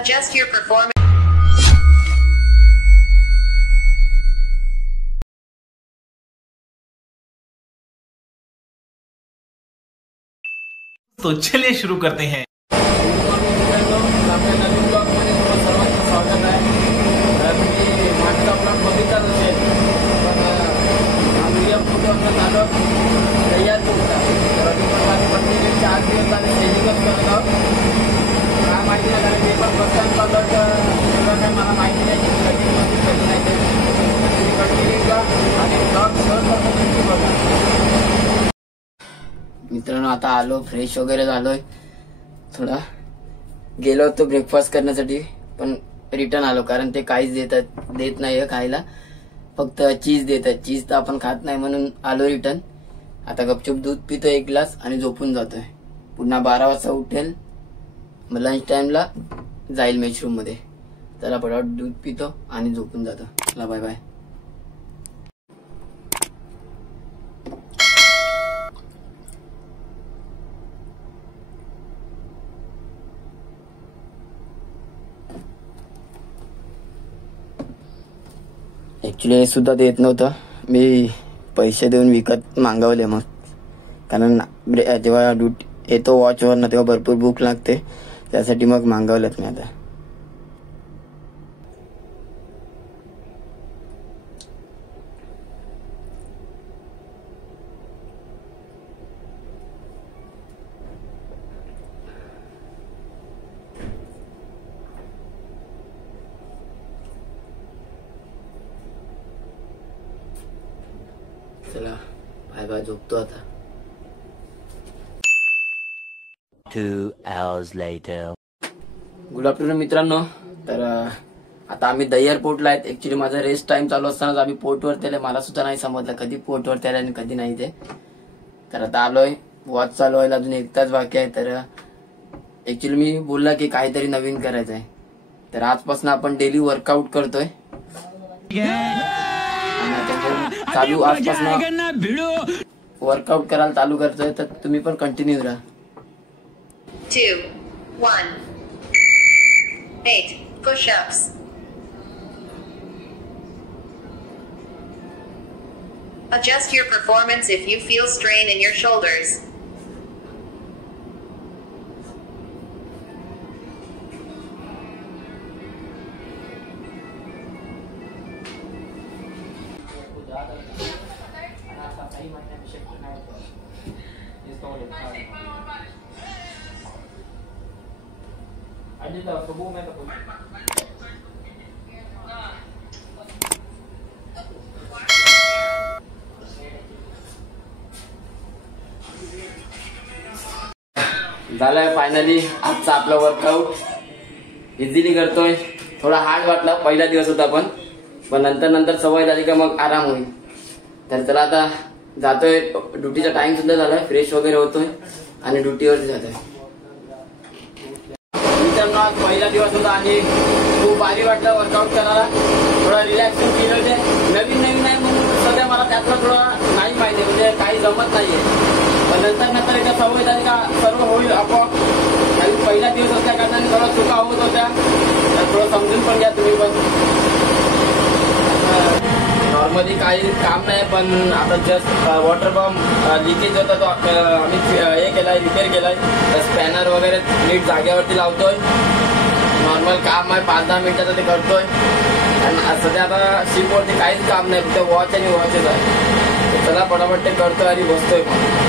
Adjust your performance. तो चलिए शुरू करते हैं। मित्रांनो आता आलो, फ्रेश वगैरे झालोय, थोडा गेलो होतो ब्रेकफास्ट करण्यासाठी, पण रिटर्न आलो कारण ते काहीच देत नाहीये खायला, फक्त चीज देतात. चीज तर आपण खात नाही म्हणून आलो रिटर्न. आता गपचूप दूध पितो एक ग्लास आणि झोपून जातोय. पुन्हा 12 वाजता उठेल, मग लंच टाइमला जाईल मेचरूम मध्ये. त्याला पटापट दूध पितो आणि झोपून जातो. चला बाय बाय. ऍक्च्युली हे सुद्धा देत नव्हतं, मी पैसे देऊन विकत मागवले. मग कारण जेव्हा येतो वॉचवर ना तेव्हा भरपूर भूक लागते, त्यासाठी मग मागवलेत मी आता. चला बाय बाय, झोपतो आता. 2 hours later. गुड आफ्टरनून मित्रांनो. तर आता आम्ही द एअरपोर्टला आहेत. ऍक्च्युली माझा रेस्ट टाइम चालू असतानाच आम्ही पोर्टवर त्याला, मला सुद्धा नाही समजलं कधी पोर्टवर त्याला आणि कधी नाही ते. तर आता आलोय, वॉच चालू व्हायला अजून 1 तास बाकी आहे. तर ऍक्च्युली मी बोलला की काहीतरी नवीन करायचं आहे, तर आजपासून आपण डेली वर्कआउट करतोय. चालू आजपासून वर्कआउट करायला चालू करतोय, तर तुम्ही पण कंटिन्यू राहा. 2, 1, 8 push-ups. Adjust your performance if you feel strain in your shoulders. झालंय फायनली आजचा आपला वर्कआउट. इझिली करतोय, थोडा हार्ड वाटला पहिला दिवस होता, पण नंतर सवय झाली का मग आराम होईल. तर चला आता जातोय, ड्युटीचा टाइम सुद्धा झालाय, फ्रेश वगैरे होतोय आणि ड्युटीवरती जातोय. मित्रांनो पहिला दिवस होता आणि खूप भारी वाटलं वर्कआउट करायला, थोडा रिलॅक्सिंग फील होते. नवीन आहे म्हणून सध्या मला त्यातलं थोडं नाही माहिती, म्हणजे काही जमत नाहीये. पण नंतर एकदा सवय झाली का सर्व होईल आपोआप. आणि पहिला दिवस असल्या कारणाने थोडा चुका होत होत्या, तर थोडं समजून पण घ्या तुम्ही पण. नॉर्मली काही काम नाही, पण आता जस्ट वॉटर पंप लिकेज होता, तो आम्ही हे केलाय, रिपेअर केलाय. तर स्पॅनर वगैरे नीट जागेवरती लावतोय. नॉर्मल काम आहे, 5-10 मिनिटाचं ते करतोय. आणि सध्या आता शिपवरती काहीच काम नाही, फक्त वॉच आणि वॉचच आहे. चला पटापट ते करतोय आणि बसतोय पण.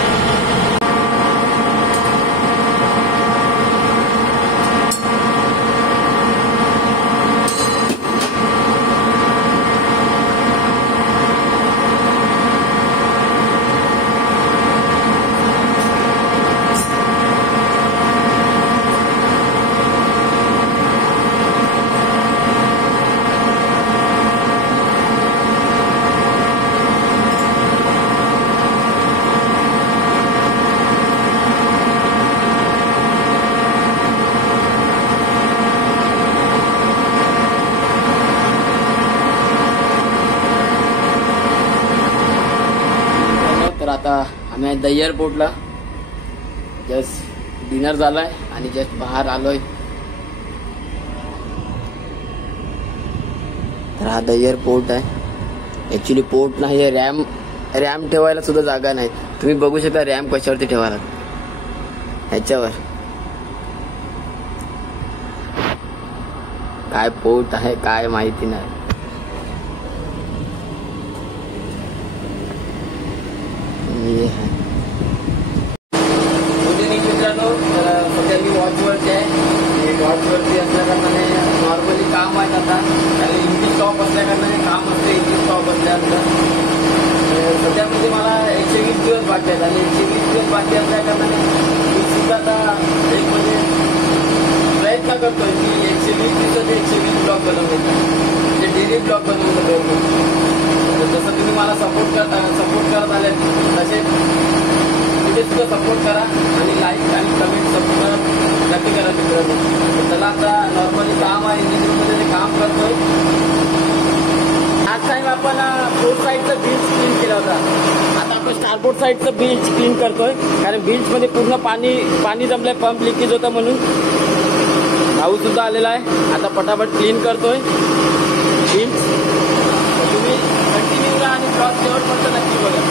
आता आम्ही द एअरपोर्टला जस्ट डिनर झालाय आणि जस्ट बाहेर आलोय. तर हा दह्यर पोर्ट आहे. ऍक्च्युली पोर्ट नाही, रॅम ठेवायला सुद्धा जागा नाही. तुम्ही बघू शकता रॅम कशावरती ठेवायला, ह्याच्यावर. काय पोर्ट आहे काय माहिती नाही. मित्रांनो, तर सध्या मी वॉचवरती आहे. वॉचवरती असल्या कारणाने नॉर्मली काम आहे आता, आणि इंग्लिश स्टॉप असल्या कारणाने काम असते इंग्लिश स्टॉप असल्यानंतर. सध्या म्हणजे मला 120 दिवस बाकी आहेत, आणि 120 दिवस बाकी असल्या कारणाने मी सुद्धा आता एक म्हणजे प्रयत्न करतोय की 120 दिवसाचे 120 ब्लॉग बनवण्याचा, म्हणजे डेली ब्लॉग बनवण्याचा प्रयत्न. जसं तुम्ही मला सपोर्ट करत आले तसे तुम्ही सुद्धा सपोर्ट करा, आणि लाईक आणि कमेंट सबस्क्राईब नक्की करा मित्रांनो. चला आता नॉर्मली काम आहे इंजिन रूममध्ये, ते काम करतोय. लास्ट टाइम आपण फोर्थ साईडचं बीच क्लीन केला होता. आता आपण स्टारबोर्ड साईडचं बीच क्लीन करतोय, कारण बीचमध्ये पूर्ण पाणी जमलंय, पंप लिकेज होता म्हणून. भाऊ सुद्धा आलेला आहे. आता पटापट क्लीन करतोय बीच. तुम्ही कंटिन्यू राहा आणि ब्लॉग शेवटपर्यंत नक्की बघा.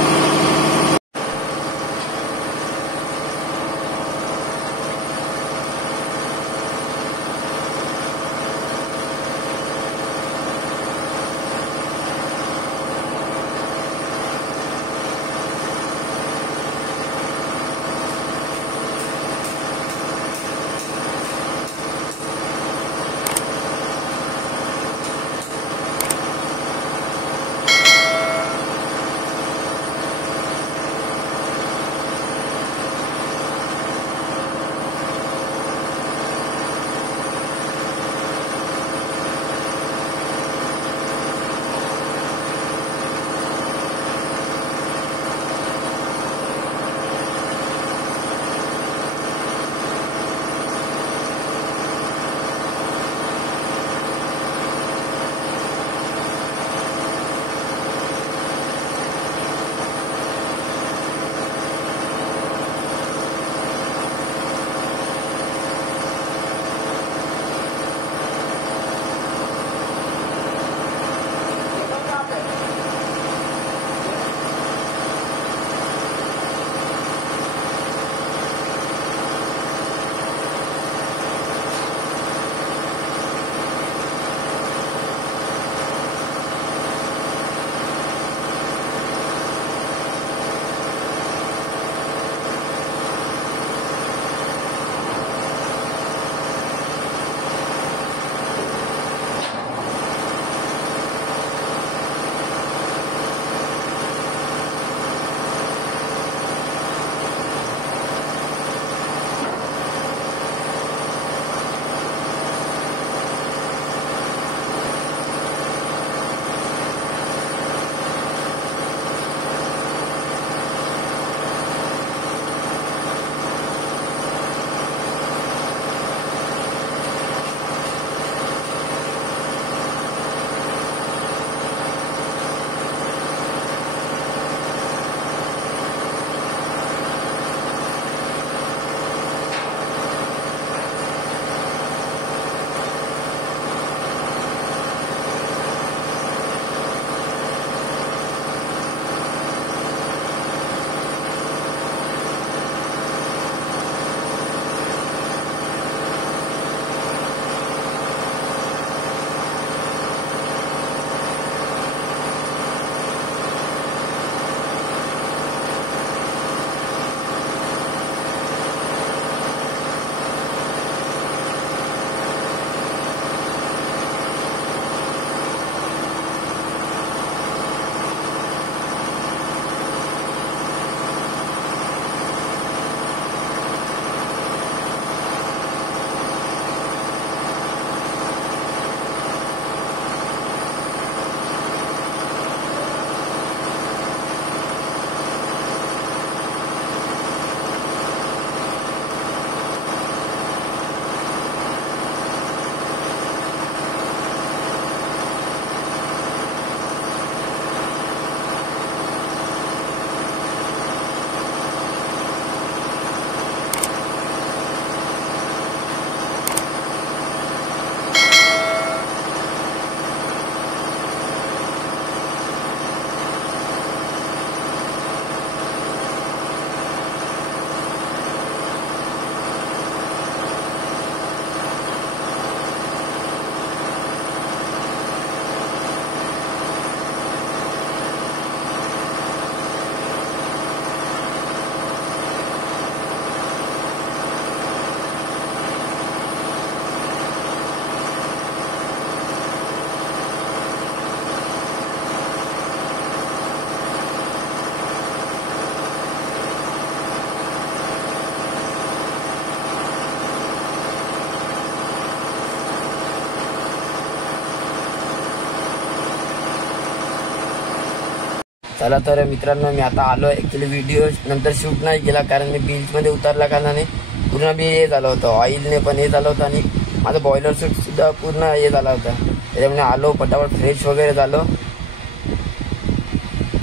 चला तर मित्रांनो, मी आता आलो. ऍक्च्युली व्हिडिओ नंतर शूट नाही केला कारण मी बीचमध्ये उतरला कारणाने पूर्ण मी हे झालं होतं, ऑइलने पण हे झालं होतं आणि माझं बॉयलर सूट सुद्धा पूर्ण हे झाला होता. त्याच्यामुळे आलो, पटापट फ्रेश वगैरे झालो,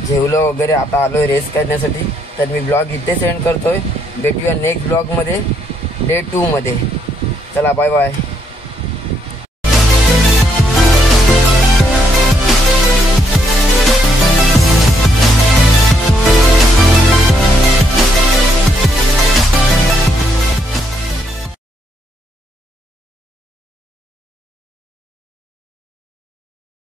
जेवलो वगैरे. आता आलोय रेस्ट करण्यासाठी. तर मी ब्लॉग इथे सेंड करतोय. भेटूया नेक्स्ट ब्लॉग मध्ये, डे 2 मध्ये. चला बाय बाय.